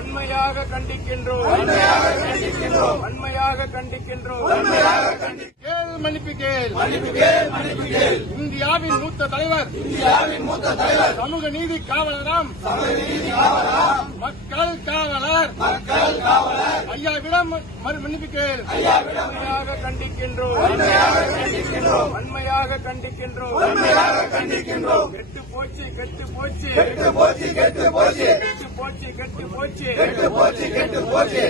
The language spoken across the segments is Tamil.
வன்மையாக கண்டிக்கின்றோம். வன்மையாக கண்டிக்கின்றோம். கேள் மன்னிப்பு கேள். இந்தியாவின் மூத்த தலைவர். சமூக நீதி காவலராம். மக்கள் காவலர். ஐயாவிடம் மறு- மன்னிப்பு கேள். வன்மையாக கண்டிக்கின்றோம். வன்மையாக கண்டிக்கின்றோம். கெட்டு போச்சு கெட்டு போச்சு கெட்டு போச்சு. கெட்டு போச்சு கெட்டு போச்சு. போச்சு கெட்டு போச்சு. கெட்டு போச்சு கெட்டு போச்சு.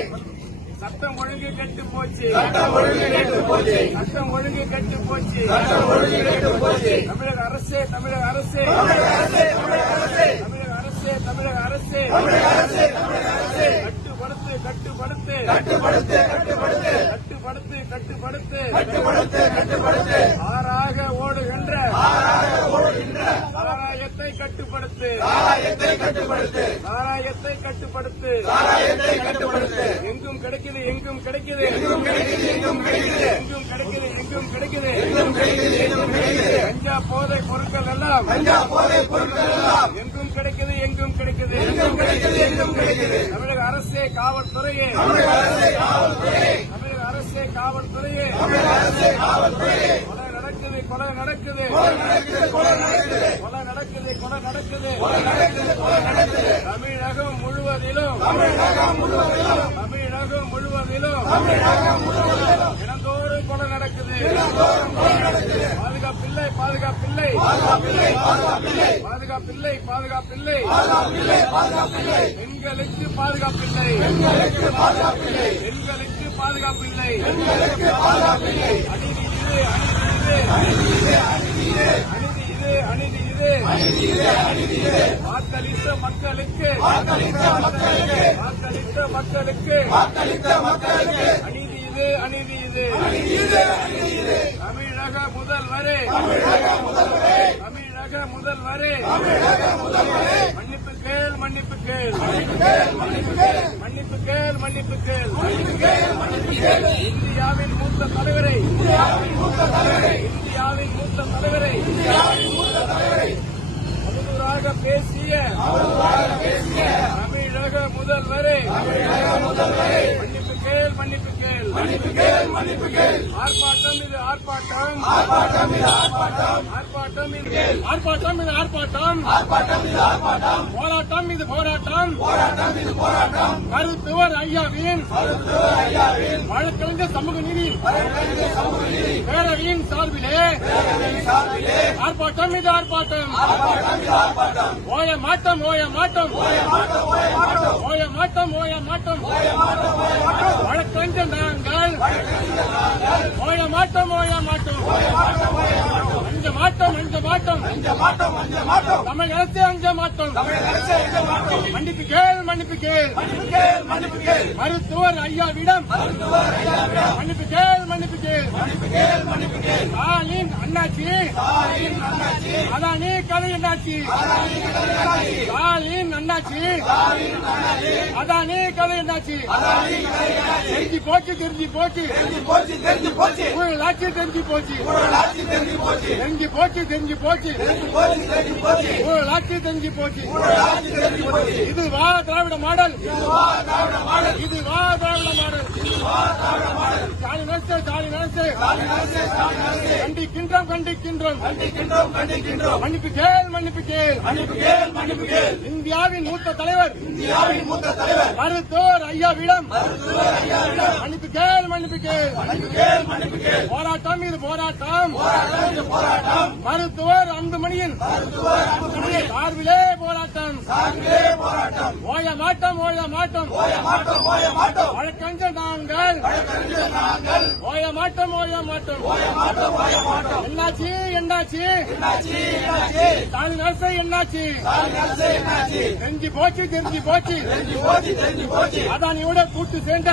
சட்டம் ஒழுங்கு கெட்டு போச்சு. சட்டம் ஒழுங்கு கெட்டு போச்சு. சட்டம் ஒழுங்கு கெட்டு போச்சு. சட்டம் ஒழுங்கு கெட்டு போச்சு. தமிழக அரசு தமிழக அரசு. தமிழக அரசு தமிழக அரசு. தமிழக அரசு தமிழக அரசு. கட்டுப்படுத்து கட்டுப்படுத்து. கட்டுப்படுத்து கட்டுப்படுத்து. கட்டுப்படுத்து கட்டுப்படுத்து. கட்டுப்படுத்து கட்டுப்படுத்து. ஆறாக ஓடுகின்ற. ஆறாக ஓடுகின்ற. சாராயத்தை கட்டுப்படுத்து. சாராயத்தை கட்டுப்படுத்து. சாராயத்தை கட்டுப்படுத்து. சாராயத்தை கட்டுப்படுத்து. எங்கும் கிடைக்குது எங்கும் கிடைக்குது. எங்கும் கிடைக்குது எங்கும் கிடைக்குது. எங்கும் கிடைக்குது எங்கும் கிடைக்குது. எங்கும் கிடைக்குது எங்கும் கிடைக்குது. கஞ்சா போதை பொருட்கள் எல்லாம். கஞ்சா போதை பொருட்கள் எல்லாம். எங்கும் கிடைக்குது எங்கும் கிடைக்குது. எங்கும் கிடைக்குது எங்கும் கிடைக்குது. தமிழக அரசே காவல்துறையே. தமிழக அரசே காவல்துறையே. காவல்துறையே. காவல்துறையே. கொலை நடக்குது கொலை நடக்குது. கொலை நடக்குது கொலை நடக்குது. கொலை நடக்குது கொலை நடக்குது. கொலை நடக்குது கொலை நடக்குது. தமிழகம் முழுவதிலும். தமிழகம் முழுவதிலும். முழுவதிலும் தமிழகம் முழுவதிலும் தினந்தோறும் கொலை நடக்குது. பாதுகாப்பில்லை பாதுகாப்பில்லை. பாதுகாப்பில்லை பாதுகாப்பில்லை. பெண்களுக்கு பாதுகாப்பில்லை. பெண்களுக்கு பாதுகாப்பில்லை. அநீதி இது அநீதி இது அநீதி இது அநீதி இது அநீதி மக்களுக்கு வாக்களித்த மக்களுக்கு வாக்களித்த மக்களுக்கு அநீதி இது அநீதி இது தமிழக முதல்வரே தமிழக முதல்வரே மன்னிப்பு கேள் மன்னிப்பு கேள். மன்னிப்பு கேள் மன்னிப்பு கேள். இந்தியாவின் மூத்த தலைவரை இந்தியாவின் மூத்த தலைவரை. பேசிய தமிழக முதல்வரே. தமிழக முதல்வரே. மன்னிப்பு கேள். மன்னிப்பு கேள் மன்னிப்பு கேள். ஆர்ப்பாட்டம் இது ஆர்ப்பாட்டம். ஆர்ப்பாட்டம் இது ஆர்ப்பாட்டம். ஆர்ப்பாட்டம் இது ஆர்ப்பாட்டம் இது ஆர்ப்பாட்டம். ஆர்ப்பாட்டம் இது ஆர்ப்பாட்டம். போராட்டம் இது போராட்டம். போராட்டம் இது போராட்டம். மருத்துவர் ஐயாவின். மருத்துவர் ஐயாவின். வழக்கறிஞர் சமூக நீதி. பேரவையின் சார்பிலே. ஆர்ப்பாட்டம் இது ஆர்ப்பாட்டம். ஓய மாட்டம் ஓய மாட்டம். ஓய மாட்டம் ஓய மாட்டம். மாட்டோம் ஓய மாட்டோம் வழக்கறிஞர் நாங்கள் ஓய மாட்டோம் ஓய மாட்டோம். அஞ்ச மாட்டோம் அஞ்ச மாட்டோம். தமிழ் அரசே அஞ்ச மாட்டோம். மன்னிப்பு கேள் மன்னிப்பு கேள். மருத்துவர் ஐயாவிடம் மன்னிப்பு கேள் மன்னிப்பு கேள். ஸ்டாலின் அண்ணாச்சி. அதானி கதை அண்ணாச்சி. ஸ்டாலின் அண்ணாச்சி. அதானி கதை என்னாச்சி? தெரிஞ்சு போச்சு தெரிஞ்சு போச்சு. போச்சு தெரிஞ்சு போச்சு. ஊழல் ஆட்சி தெரிஞ்சு போச்சு. ஆட்சி தெரிஞ்சு போச்சு. தெரிஞ்சு போச்சு தெரிஞ்சு போச்சு. போச்சு தெரிஞ்சு போச்சு. ஊழல் ஆட்சி தெரிஞ்சு போச்சு. ஆட்சி தெரிஞ்சு போச்சு. இது வா திராவிட மாடல். இது வா திராவிட மாடல். ஸ்டாலின் அரசு ஸ்டாலின் அரசு கண்டிக்கின்றோம் கண்டிக்கின்றோம். கண்டிக்கின்றோம் கண்டிக்கின்றோம். மன்னிப்பு கேள் மன்னிப்பு கேள் மன்னிப்பு கேள் மன்னிப்பு கேள் இந்தியாவின் மூத்த தலைவர். இந்தியாவின் மூத்த தலைவர். மருத்துவர் ஐயாவிடம். மன்னிப்பு கேள் மன்னிப்பு கேள் மன்னிப்பு கேள் மன்னிப்பு கேள் போராட்டம் இது போராட்டம். போராட்டம் போராட்டம். மருத்துவர் அன்புமணியின். சார்பிலே போராட்டம். சார்பிலே போராட்டம். ஓய மாட்டோம் ஓய மாட்டோம். ஓய மாட்டோம் ஓய மாட்டோம். வழக்கறிஞர் நாங்கள். வழக்கறிஞர் நாங்கள். ஓய மாட்டோம் ஓய மாட்டோம் என்னாச்சு என்னாச்சு? ஸ்டாலின் நர்சை என்னாச்சு? தெரிஞ்சு போச்சு. தெரிஞ்சு போச்சு. அதானியோட கூட்டு சேர்ந்த.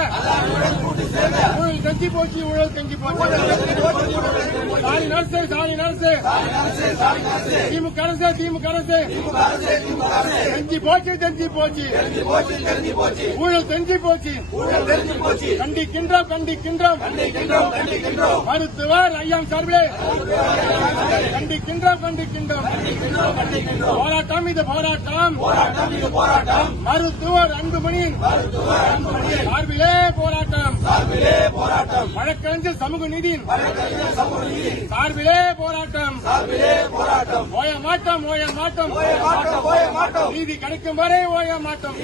ஊழல் தெரிஞ்சு போச்சு ஊழல் தெரிஞ்சு போச்சு. ஸ்டாலின் அரசு ஸ்டாலின் அரசு. திமுக அரசு திமுக அரசு. தெரிஞ்சு போச்சு. தெரிஞ்சு போச்சு. ஊழல் தெரிஞ்சு போச்சு. கண்டி கிண்ட கண்டி கண்டிக்கின்றோம். கண்டிக்கின்றோம். மருத்துவர் ஐயம் சார்பிலே. கண்டிக்கின்றோம் கண்டிக்கின்றோம். போராட்டம் இது போராட்டம். மருத்துவர் அன்புமணி. சார்பிலே போராட்டம். வழக்கறிஞர் சமூக நீதியின் சார்பிலே போராட்டம். ஓய மாட்டம் ஓய மாட்டம். நீதி கிடைக்கும் வரை ஓய மாட்டம்.